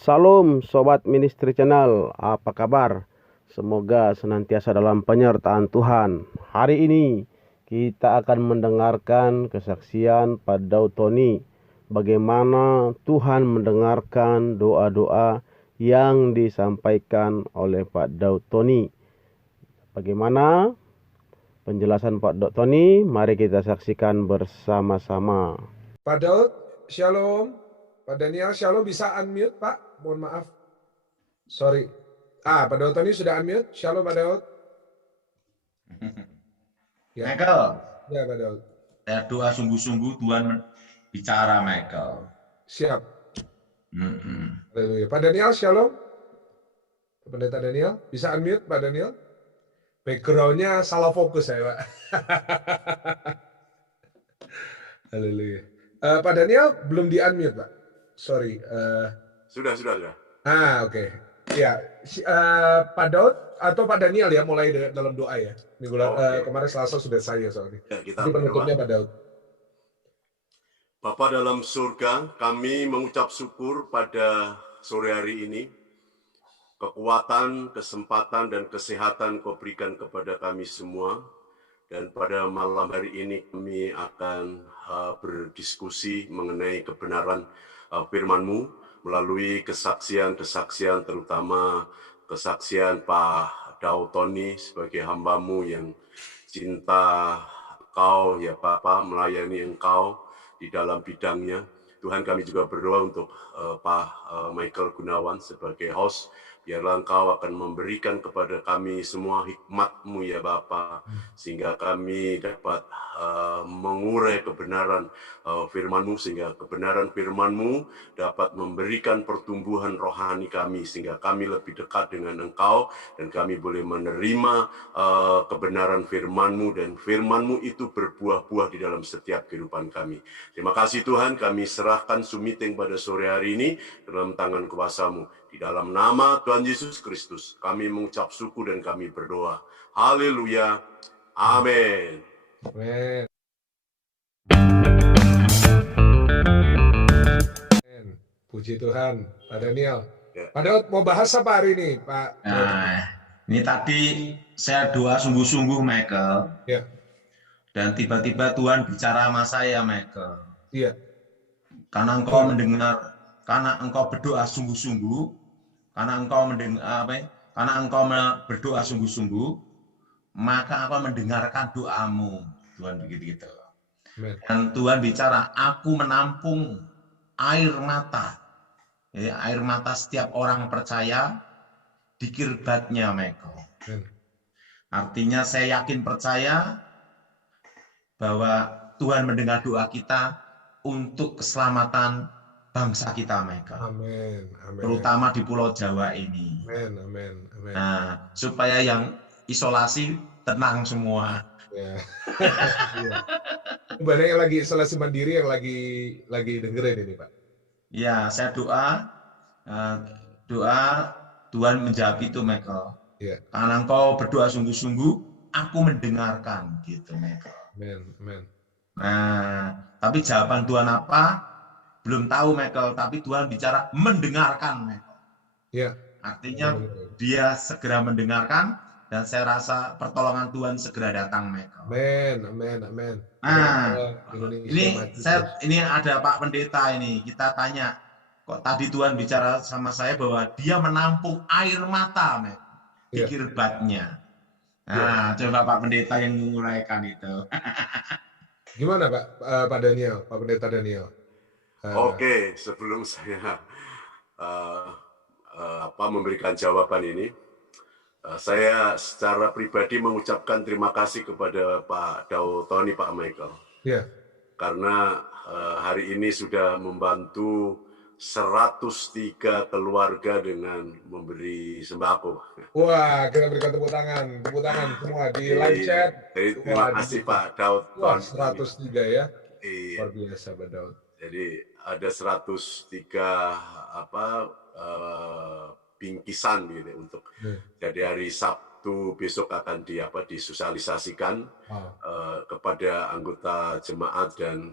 Salam Sobat Ministry Channel, apa kabar? Semoga senantiasa dalam penyertaan Tuhan. Hari ini kita akan mendengarkan kesaksian Pak Daud Tony. Bagaimana Tuhan mendengarkan doa-doa yang disampaikan oleh Pak Daud Tony. Bagaimana penjelasan Pak Daud Tony? Mari kita saksikan bersama-sama. Pak Daud, shalom. Pak Daniel, shalom. Bisa unmute, Pak? Mohon maaf. Sorry. Pak Daud Tony sudah unmute. Shalom, Pak Daud. Ya. Michael, Ya, Pak Daud. saya doa sungguh-sungguh Tuhan bicara, Michael. Siap. Haleluya. Pak Daniel, shalom. Pendeta Daniel, bisa unmute, Pak Daniel? Background-nya salah fokus saya, Pak. Haleluya. Pak Daniel belum di-unmute, Pak. Sorry. Sudah. Oke. Ya, Pak Daud atau Pak Daniel ya mulai dalam doa ya. Minggu kemarin Selasa sudah saya soalnya. Ya, kita Ini penutupnya Pak Daud. Bapa dalam surga, kami mengucap syukur pada sore hari ini. Kekuatan, kesempatan, dan kesehatan Kau berikan kepada kami semua. Dan pada malam hari ini kami akan berdiskusi mengenai kebenaran firman-Mu melalui kesaksian-kesaksian, terutama kesaksian Pak Daud Tony sebagai hamba-Mu yang cinta Engkau, ya Bapa, melayani Engkau di dalam bidangnya. Tuhan, kami juga berdoa untuk Pak Michael Gunawan sebagai host. Biarlah Engkau akan memberikan kepada kami semua hikmat-Mu ya Bapa, sehingga kami dapat mengurai kebenaran firman-Mu, sehingga kebenaran firman-Mu dapat memberikan pertumbuhan rohani kami, sehingga kami lebih dekat dengan Engkau, dan kami boleh menerima kebenaran firman-Mu, dan firman-Mu itu berbuah-buah di dalam setiap kehidupan kami. Terima kasih Tuhan, kami serahkan Sumiting pada sore hari ini dalam tangan kuasa-Mu. Di dalam nama Tuhan Yesus Kristus, kami mengucap syukur dan kami berdoa. Haleluya. Amin. Amin. Puji Tuhan, Pak Daniel. Ya. Pak Daud mau bahas apa hari ini, Pak? Nah, ini tadi saya doa sungguh-sungguh, Michael. Ya. Dan tiba-tiba Tuhan bicara sama saya, Michael. Iya. Karena engkau mendengar, karena engkau berdoa sungguh-sungguh, karena engkau berdoa sungguh-sungguh, maka aku mendengarkan doamu. Tuhan begitu. Dan Tuhan bicara, aku menampung air mata. Ya, air mata setiap orang percaya di kirbatnya, Michael. Artinya saya yakin percaya bahwa Tuhan mendengar doa kita untuk keselamatan bangsa kita, Michael. Amin. Terutama di Pulau Jawa ini. Amin. Nah, supaya yang isolasi tenang semua. Ya. Banyak yang lagi isolasi mandiri yang lagi dengerin ini, Pak. Ya, saya doa Tuhan menjawab itu, Michael. Ya. Karena engkau berdoa sungguh-sungguh, aku mendengarkan, gitu, Michael. Amin. Nah, tapi jawaban Tuhan apa? Belum tahu, Michael. Tapi Tuhan bicara mendengarkan, Michael. Ya. Artinya dia segera mendengarkan, dan saya rasa pertolongan Tuhan segera datang, Michael. Amin. Nah, ini ada Pak Pendeta ini. Kita tanya, kok tadi Tuhan bicara sama saya bahwa dia menampung air mata, Michael, di kirbatnya. Nah, coba Pak Pendeta yang menguraikan itu. Gimana Pak Daniel, Pak Pendeta Daniel? Oke, sebelum saya memberikan jawaban ini, saya secara pribadi mengucapkan terima kasih kepada Pak Daud Tony, Pak Michael. Ya. Karena hari ini sudah membantu 103 keluarga dengan memberi sembako. Wah, kita berikan tepuk tangan semua di live chat. Terima kasih Pak Daud. Wah, 103 ya. Iya. Luar biasa Pak Daud. Jadi ada 103 bingkisan gitu untuk jadi hari Sabtu besok akan disosialisasikan kepada anggota jemaat dan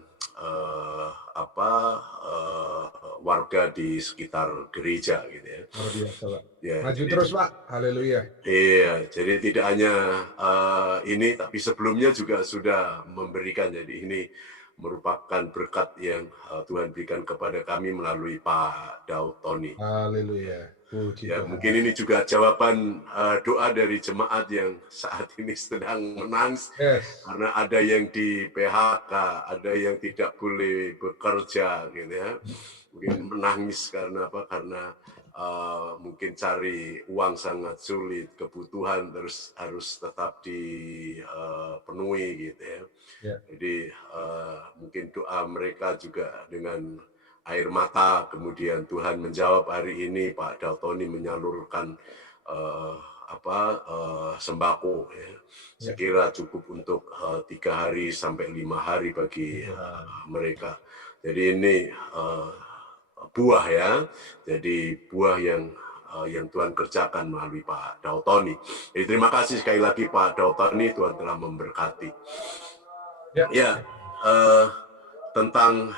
warga di sekitar gereja gitu ya. Luar biasa, Pak. Ya, Maju terus, Pak. Haleluya. Iya, jadi tidak hanya ini, tapi sebelumnya juga sudah memberikan. Jadi ini merupakan berkat yang Tuhan berikan kepada kami melalui Pak Daud Tony. Haleluya. Puji Ya, Tuhan. mungkin ini juga jawaban doa dari jemaat yang saat ini sedang menangis. Karena ada yang di PHK, ada yang tidak boleh bekerja, gitu ya. Mungkin menangis karena apa? Karena mungkin cari uang sangat sulit, kebutuhan terus harus tetap dipenuhi, gitu ya. Jadi mungkin doa mereka juga dengan air mata, kemudian Tuhan menjawab hari ini Pak Dautoni menyalurkan sembako ya. Sekira cukup untuk 3 hari sampai 5 hari bagi mereka. Jadi ini buah ya, jadi buah yang Tuhan kerjakan melalui Pak Dautoni. Jadi terima kasih sekali lagi Pak Dautoni, Tuhan telah memberkati. Ya, tentang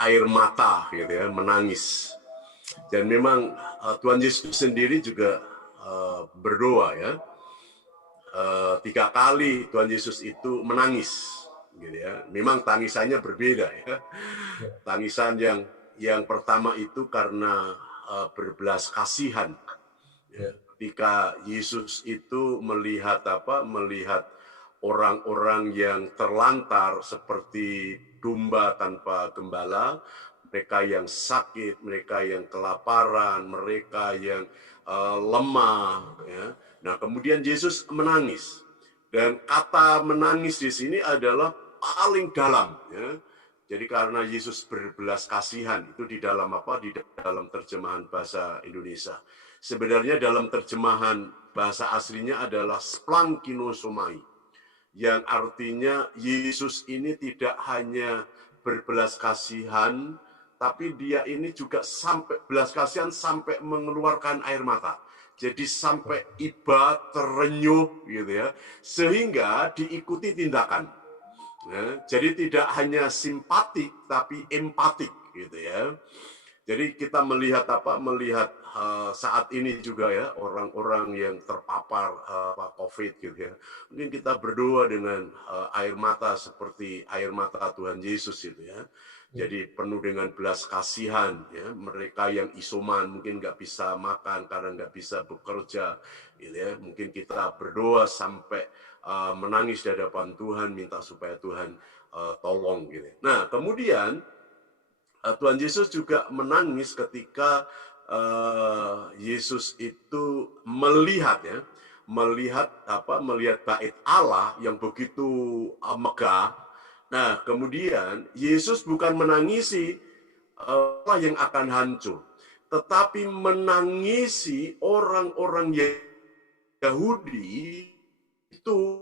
air mata gitu ya, menangis. Dan memang Tuhan Yesus sendiri juga berdoa ya. 3 kali Tuhan Yesus itu menangis gitu ya. Memang tangisannya berbeda ya. Tangisan yang pertama itu karena berbelas kasihan. Ya. Ketika Yesus itu melihat orang-orang yang terlantar seperti domba tanpa gembala, mereka yang sakit, mereka yang kelaparan, mereka yang lemah. Ya. Nah, kemudian Yesus menangis. Dan kata menangis di sini adalah paling dalam. Ya. Jadi karena Yesus berbelas kasihan, itu di dalam Di dalam terjemahan bahasa Indonesia. Sebenarnya dalam terjemahan bahasa aslinya adalah splankinosomai, yang artinya Yesus ini tidak hanya berbelas kasihan, tapi dia ini juga sampai belas kasihan sampai mengeluarkan air mata. Jadi sampai iba terenyuh gitu ya, sehingga diikuti tindakan. Ya, jadi tidak hanya simpatik tapi empatik gitu ya. Jadi kita melihat saat ini juga ya, orang-orang yang terpapar COVID gitu ya. Mungkin kita berdoa dengan air mata seperti air mata Tuhan Yesus itu ya. Jadi penuh dengan belas kasihan ya. Mereka yang isoman mungkin nggak bisa makan karena nggak bisa bekerja gitu ya. Mungkin kita berdoa sampai menangis di hadapan Tuhan, minta supaya Tuhan tolong gitu. Nah, kemudian Tuhan Yesus juga menangis ketika Yesus itu melihat bait Allah yang begitu megah. Nah, kemudian Yesus bukan menangisi Allah yang akan hancur, tetapi menangisi orang-orang Yahudi itu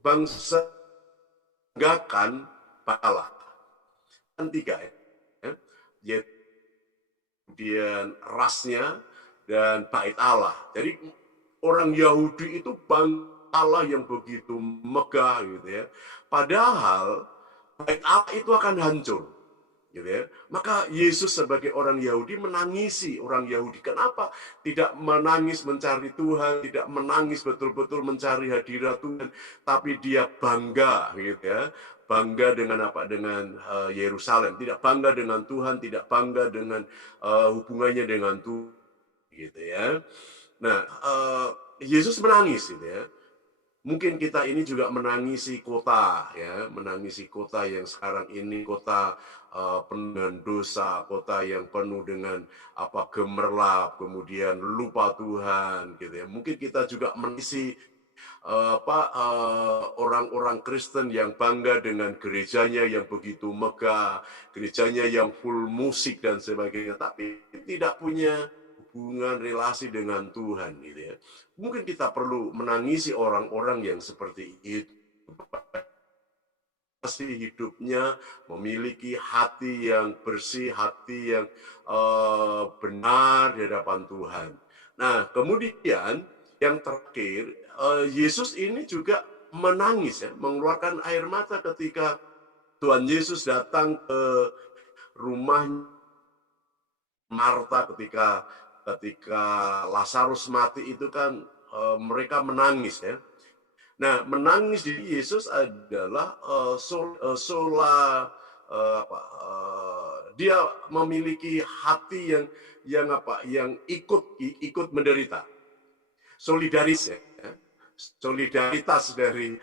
bangsa gakan Allah. Kan 3 ya. Kemudian rasnya dan bait Allah. Jadi orang Yahudi itu bangsa Allah yang begitu megah gitu ya. Padahal bait Allah itu akan hancur. Gitu ya. Maka Yesus sebagai orang Yahudi menangisi orang Yahudi. Kenapa? Tidak menangis mencari Tuhan, tidak menangis betul-betul mencari hadirat Tuhan, tapi dia bangga gitu ya. Bangga dengan Dengan Yerusalem. Tidak bangga dengan Tuhan, tidak bangga dengan hubungannya dengan Tuhan, gitu ya. Nah, Yesus menangis, gitu ya. Mungkin kita ini juga menangisi kota, ya, menangisi kota yang sekarang ini kota penuh dengan dosa, kota yang penuh dengan gemerlap, kemudian lupa Tuhan, gitu ya. Mungkin kita juga menangisi orang-orang Kristen yang bangga dengan gerejanya yang begitu megah, gerejanya yang full musik dan sebagainya, tapi tidak punya hubungan relasi dengan Tuhan, gitu ya. Mungkin kita perlu menangisi orang-orang yang seperti itu. Pasti hidupnya memiliki hati yang bersih, hati yang benar di hadapan Tuhan. Nah, kemudian yang terakhir, Yesus ini juga menangis ya, mengeluarkan air mata ketika Tuhan Yesus datang ke rumah Marta ketika Lazarus mati itu kan mereka menangis ya. Nah, menangis di Yesus adalah dia memiliki hati yang ikut menderita. Solidaritas dari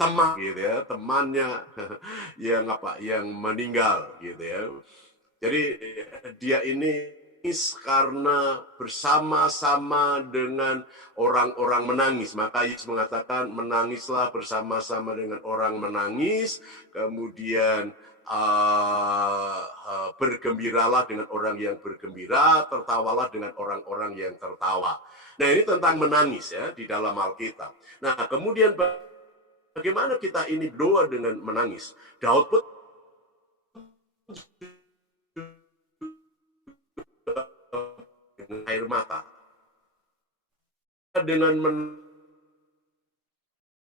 teman gitu ya, temannya yang meninggal gitu ya. Jadi dia ini karena bersama-sama dengan orang-orang menangis. Maka Yesus mengatakan, menangislah bersama-sama dengan orang menangis, kemudian bergembiralah dengan orang yang bergembira, tertawalah dengan orang-orang yang tertawa. Nah, ini tentang menangis ya di dalam Alkitab. Nah, kemudian bagaimana kita ini berdoa dengan menangis? Daud pun dengan air mata. Dengan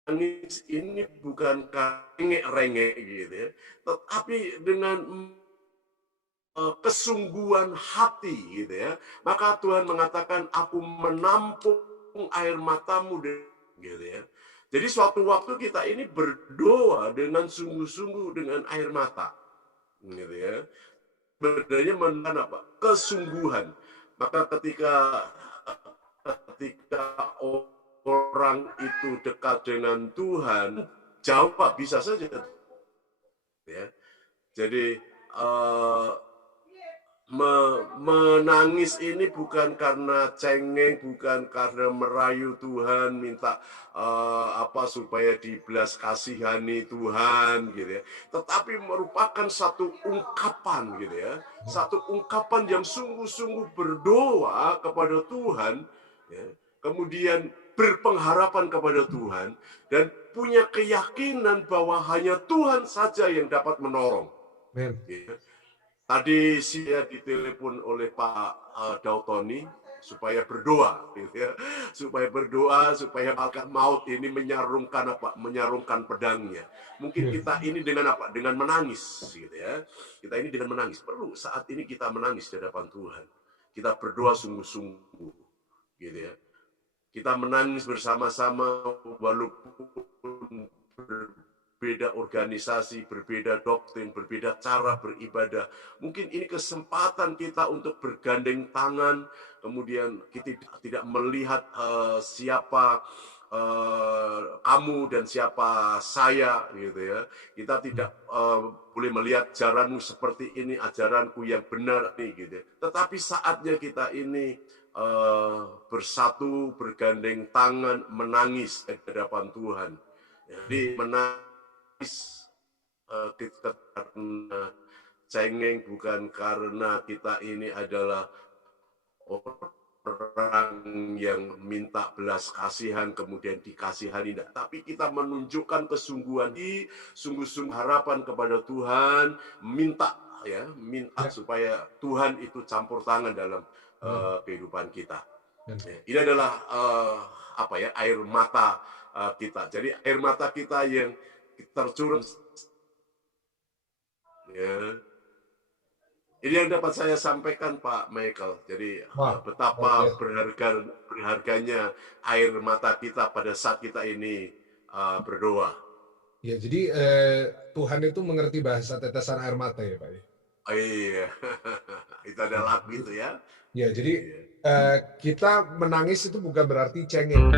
menangis ini bukan rengek-rengek gitu ya, tetapi dengan kesungguhan hati gitu ya. Maka Tuhan mengatakan, aku menampung air matamu gitu ya. Jadi suatu waktu kita ini berdoa dengan sungguh-sungguh dengan air mata gitu ya. Sebenarnya mengenai apa? Kesungguhan. Maka ketika orang itu dekat dengan Tuhan, jawab bisa saja ya. Jadi menangis ini bukan karena cengeng, bukan karena merayu Tuhan, minta supaya dibelas kasihani Tuhan gitu ya. Tetapi merupakan satu ungkapan gitu ya. Satu ungkapan yang sungguh-sungguh berdoa kepada Tuhan ya. Kemudian berpengharapan kepada Tuhan dan punya keyakinan bahwa hanya Tuhan saja yang dapat menolong. Gitu. Tadi saya ditelepon oleh Pak Dautoni supaya berdoa, gitu ya. Supaya malaikat maut ini menyarungkan pedangnya. Mungkin kita ini dengan apa? Dengan menangis, gitu ya. Kita ini dengan menangis. Perlu saat ini kita menangis di hadapan Tuhan. Kita berdoa sungguh-sungguh, gitu ya. Kita menangis bersama-sama walaupun berbeda organisasi, berbeda doktrin, berbeda cara beribadah. Mungkin ini kesempatan kita untuk bergandeng tangan, kemudian kita tidak melihat siapa kamu dan siapa saya, gitu ya. Kita tidak boleh melihat ajaranmu seperti ini, ajaranku yang benar nih, gitu ya. Tetapi saatnya kita ini bersatu, bergandeng tangan, menangis di hadapan Tuhan. Jadi menangis karena cengeng, bukan karena kita ini adalah orang yang minta belas kasihan kemudian dikasihani, tapi kita menunjukkan kesungguhan, sungguh-sungguh harapan kepada Tuhan, minta supaya Tuhan itu campur tangan dalam kehidupan kita. Ini adalah air mata kita. Jadi air mata kita yang tercurah ya. Ini yang dapat saya sampaikan Pak Michael. Jadi betapa berharganya air mata kita pada saat kita ini berdoa. Ya, jadi Tuhan itu mengerti bahasa tetesan air mata ya Pak. Iya, itu ada lagu itu ya. Ya, jadi kita menangis itu bukan berarti cengeng.